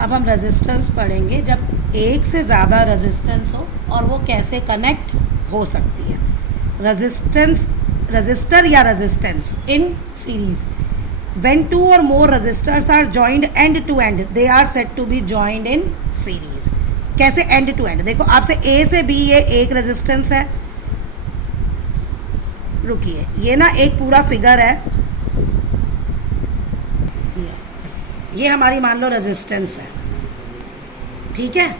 अब हम रेजिस्टेंस पढ़ेंगे जब एक से ज़्यादा रेजिस्टेंस हो और वो कैसे कनेक्ट हो सकती है। रजिस्टर या resistance in series, when two or more resistors are joined end to end they are said to be joined in series। कैसे end to end? देखो आपसे A से B ये एक रेजिस्टेंस है, रुकिए ये ना एक पूरा फिगर है, ये हमारी मान लो रेजिस्टेंस है, ठीक है,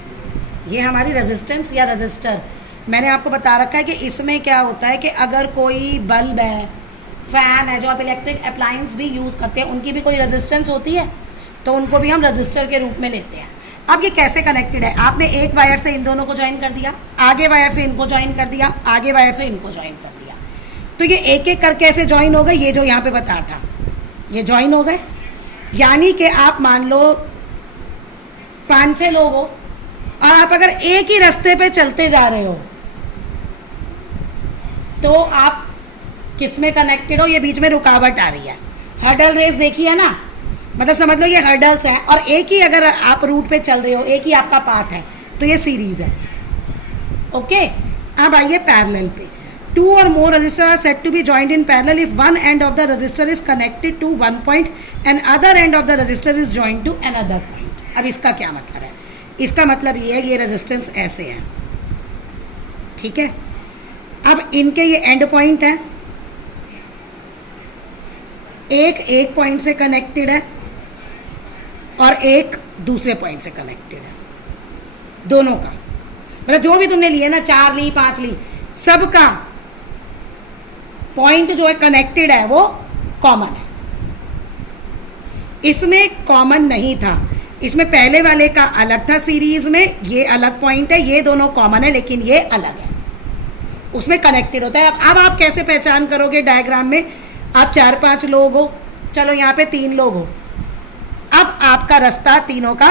ये हमारी रेजिस्टेंस या रेजिस्टर। मैंने आपको बता रखा है कि इसमें क्या होता है कि अगर कोई बल्ब है, फ़ैन है, जो आप इलेक्ट्रिक अप्लायंस भी यूज़ करते हैं, उनकी भी कोई रेजिस्टेंस होती है, तो उनको भी हम रेजिस्टर के रूप में लेते हैं। अब ये कैसे कनेक्टेड है? आपने एक वायर से इन दोनों को ज्वाइन कर दिया, आगे वायर से इनको ज्वाइन कर दिया, आगे वायर से इनको ज्वाइन कर दिया, तो ये एक एक करके ऐसे ज्वाइन हो गए। ये जो यहाँ पे बता था ये ज्वाइन हो गए। यानी कि आप मान लो 5-6 लोग हो और आप अगर एक ही रास्ते पे चलते जा रहे हो तो आप किस में कनेक्टेड हो? ये बीच में रुकावट आ रही है, हर्डल रेस देखी है ना, मतलब समझ लो ये हर्डल्स हैं और एक ही अगर आप रूट पे चल रहे हो, एक ही आपका पाथ है, तो ये सीरीज है। ओके, अब आइए पैरेलल पे। Two or more resistors are said to be joined in parallel if one end of the resistor is connected to one point and other end of the resistor is joined to another point। अब इसका क्या मतलब है? इसका मतलब ये है कि ये रेजिस्टेंस ऐसे है, ठीक है। अब इनके ये एंड पॉइंट है, एक पॉइंट से कनेक्टेड है और एक दूसरे पॉइंट से कनेक्टेड है, दोनों का मतलब जो भी तुमने लिए ना, 4 ली 5 ली, सबका पॉइंट जो है कनेक्टेड है वो कॉमन है। इसमें कॉमन नहीं था, इसमें पहले वाले का अलग था सीरीज में, ये अलग पॉइंट है, ये दोनों कॉमन है लेकिन ये अलग है, उसमें कनेक्टेड होता है। अब आप कैसे पहचान करोगे डायग्राम में? आप 4-5 लोग हो, चलो यहाँ पे 3 लोग हो, अब आपका रास्ता तीनों का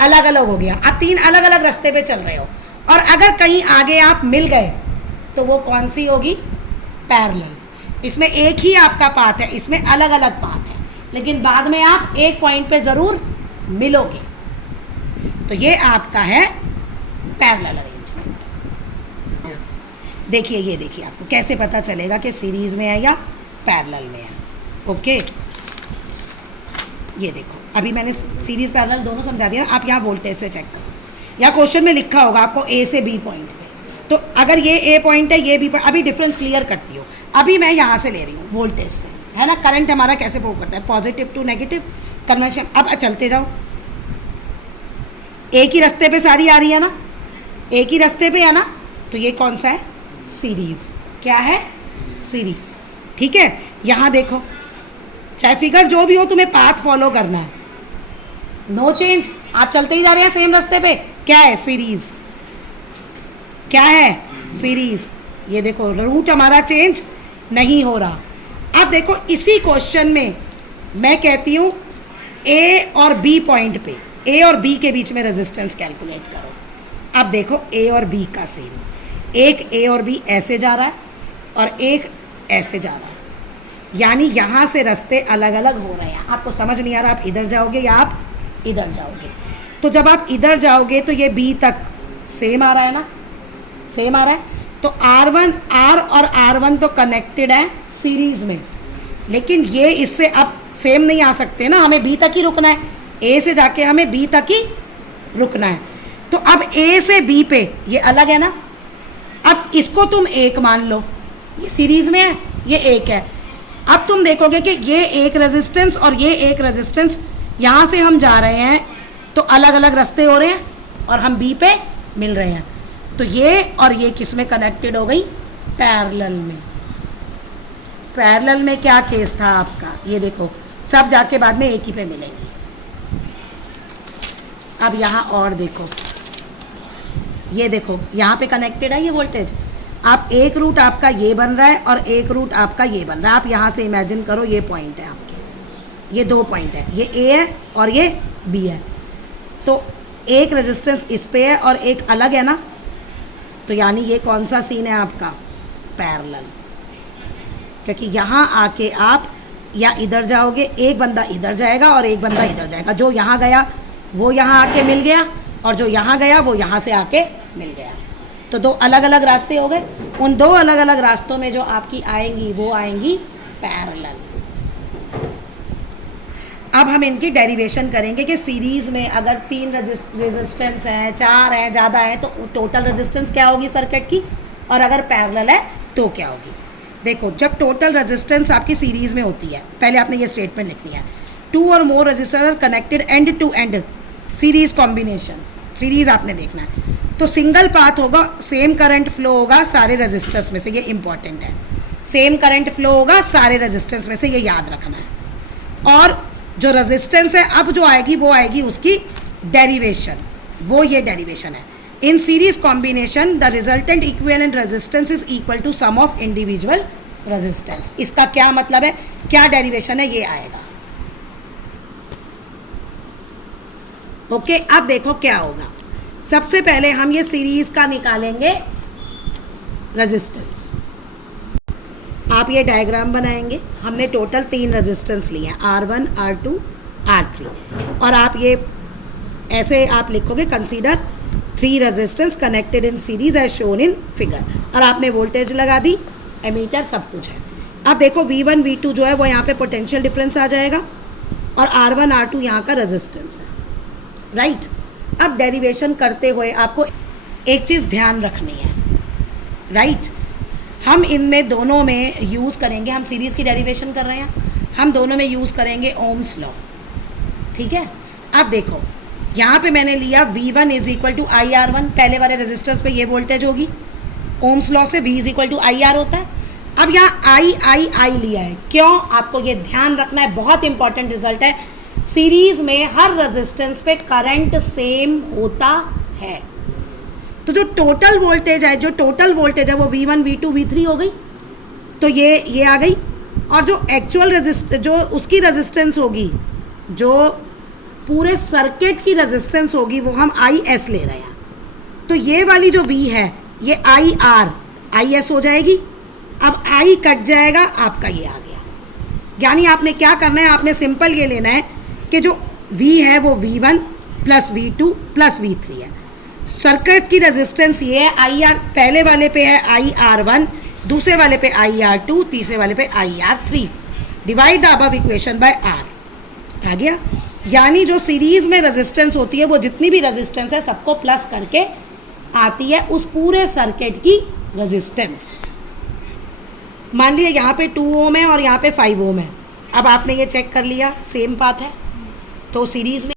अलग अलग हो गया, आप 3 अलग अलग रास्ते पे चल रहे हो और अगर कहीं आगे आप मिल गए तो वो कौन सी होगी? पैरेलल। इसमें एक ही आपका पाथ है, इसमें अलग अलग पाथ है, लेकिन बाद में आप एक पॉइंट पे ज़रूर मिलोगे, तो ये आपका है पैरेलल अरेंजमेंट। देखिए ये देखिए आपको कैसे पता चलेगा कि सीरीज़ में है या पैरेलल में है। ओके, ये देखो अभी मैंने सीरीज़ पैरेलल दोनों समझा दिया। आप यहाँ वोल्टेज से चेक करो, या क्वेश्चन में लिखा होगा आपको ए से बी पॉइंट पे, तो अगर ये ए पॉइंट है, ये बी पॉइंट, अभी डिफरेंस क्लियर करती हो। अभी मैं यहाँ से ले रही हूँ वोल्टेज से, है ना, करंट हमारा कैसे प्रूव करता है? Positive to negative conversion. अब चलते जाओ, एक ही रास्ते पे सारी आ रही है ना, एक ही रास्ते पे है ना, तो ये कौन सा है? सीरीज। क्या है? सीरीज, ठीक है। यहाँ देखो, चाहे फिगर जो भी हो, तुम्हें पाथ फॉलो करना है, नो चेंज, आप चलते ही जा रहे हैं सेम रास्ते पे। क्या है? सीरीज। क्या है? सीरीज। ये देखो रूट हमारा चेंज नहीं हो रहा। अब देखो इसी क्वेश्चन में मैं कहती हूँ ए और बी पॉइंट पे, ए और बी के बीच में रेजिस्टेंस कैलकुलेट करो। अब देखो ए और बी का सीन, एक ए और बी ऐसे जा रहा है और एक ऐसे जा रहा है, यानी यहाँ से रास्ते अलग अलग हो रहे हैं। आपको समझ नहीं आ रहा आप इधर जाओगे या आप इधर जाओगे। तो जब आप इधर जाओगे तो ये बी तक सेम आ रहा है ना, सेम आ रहा है, तो R1 R और R1 तो कनेक्टेड है सीरीज में, लेकिन ये इससे अब सेम नहीं आ सकते ना, हमें बी तक ही रुकना है, ए से जाके हमें बी तक ही रुकना है। तो अब ए से बी पे ये अलग है ना, अब इसको तुम एक मान लो, ये सीरीज में है, ये एक है। अब तुम देखोगे कि ये एक रेजिस्टेंस और ये एक रेजिस्टेंस, यहाँ से हम जा रहे हैं तो अलग अलग रास्ते हो रहे हैं और हम बी पे मिल रहे हैं, तो ये और ये किस में कनेक्टेड हो गई? पैरेलल में। पैरेलल में क्या केस था आपका? ये देखो सब जाके बाद में एक ही पे मिलेंगी। अब यहाँ और देखो, ये देखो यहाँ पे कनेक्टेड है ये वोल्टेज। आप एक रूट आपका ये बन रहा है और एक रूट आपका ये बन रहा है। आप यहाँ से इमेजिन करो ये पॉइंट है आपके, ये 2 पॉइंट है, ये ए है और ये बी है, तो एक रेजिस्टेंस इस पे है और एक अलग है ना, तो यानी ये कौन सा सीन है आपका? पैरेलल। क्योंकि यहाँ आके आप या इधर जाओगे, एक बंदा इधर जाएगा और एक बंदा इधर जाएगा, जो यहाँ गया वो यहाँ आके मिल गया, और जो यहाँ गया वो यहाँ से आके मिल गया। तो दो अलग अलग रास्ते हो गए। उन दो अलग अलग रास्तों में जो आपकी आएंगी वो आएंगी पैरेलल। अब हम इनकी डेरिवेशन करेंगे कि सीरीज़ में अगर 3 रेजिस्टेंस हैं, 4 हैं, ज़्यादा है, तो टोटल रेजिस्टेंस क्या होगी सर्किट की, और अगर पैरेलल है तो क्या होगी। देखो, जब टोटल रेजिस्टेंस आपकी सीरीज़ में होती है, पहले आपने ये स्टेटमेंट लिखनी है, 2 और more resistor are connected end to end, series combination, series आपने देखना है, तो सिंगल पाथ होगा, सेम करंट फ्लो होगा सारे रेजिस्टर्स में से, ये इंपॉर्टेंट है, सेम करंट फ्लो होगा सारे रेजिस्टेंस में से, ये याद रखना है। और जो रेजिस्टेंस है अब जो आएगी वो आएगी उसकी डेरिवेशन, वो ये डेरिवेशन है। In series combination the resultant equivalent resistance is equal to sum of individual resistance. इसका क्या मतलब है, क्या डेरिवेशन है, ये आएगा। ओके, अब देखो क्या होगा। सबसे पहले हम ये सीरीज का निकालेंगे रेजिस्टेंस। आप ये डायग्राम बनाएंगे। हमने टोटल 3 रेजिस्टेंस लिए हैं, R1, R2, R3, और आप ये ऐसे आप लिखोगे, consider 3 resistance connected in series as shown in figure, और आपने वोल्टेज लगा दी, एमीटर सब कुछ है। अब देखो V1 V2 जो है वो यहाँ पे पोटेंशियल डिफरेंस आ जाएगा, और R1 R2 यहाँ का रेजिस्टेंस है, राइट। अब डेरिवेशन करते हुए आपको एक चीज़ ध्यान रखनी है, राइट। हम इनमें दोनों में यूज़ करेंगे, हम सीरीज़ की डेरिवेशन कर रहे हैं, हम दोनों में यूज़ करेंगे ओम्स लॉ, ठीक है। अब देखो, यहाँ पे मैंने लिया V1 is equal to IR1, पहले वाले रेजिस्टेंस पे ये वोल्टेज होगी, ओम्स लॉ से V is equal to IR होता है। अब यहाँ I लिया है, क्यों, आपको ये ध्यान रखना है, बहुत इंपॉर्टेंट रिजल्ट है। सीरीज में हर रेजिस्टेंस पे करंट सेम होता है, तो जो टोटल वोल्टेज है वो V1 V2 V3 हो गई, तो ये आ गई। और जो एक्चुअल जो उसकी रेजिस्टेंस होगी, जो पूरे सर्किट की रेजिस्टेंस होगी, वो हम IS ले रहे हैं, तो ये वाली जो V है ये IS हो जाएगी। अब I कट जाएगा, आपका ये आ गया। यानी आपने क्या करना है, आपने सिंपल ये लेना है कि जो V है वो V1 plus V2 plus V3 है। सर्किट की रेजिस्टेंस ये है, IR पहले वाले पे है IR1, दूसरे वाले पे IR2, तीसरे वाले पे IR3, divide the above equation by R, आ गया। यानी जो सीरीज में रेजिस्टेंस होती है वो जितनी भी रेजिस्टेंस है सबको प्लस करके आती है उस पूरे सर्किट की रेजिस्टेंस। मान लिया यहाँ पे 2 ओम है और यहाँ पे 5 ओम है। अब आपने ये चेक कर लिया सेम पाथ है, तो सीरीज में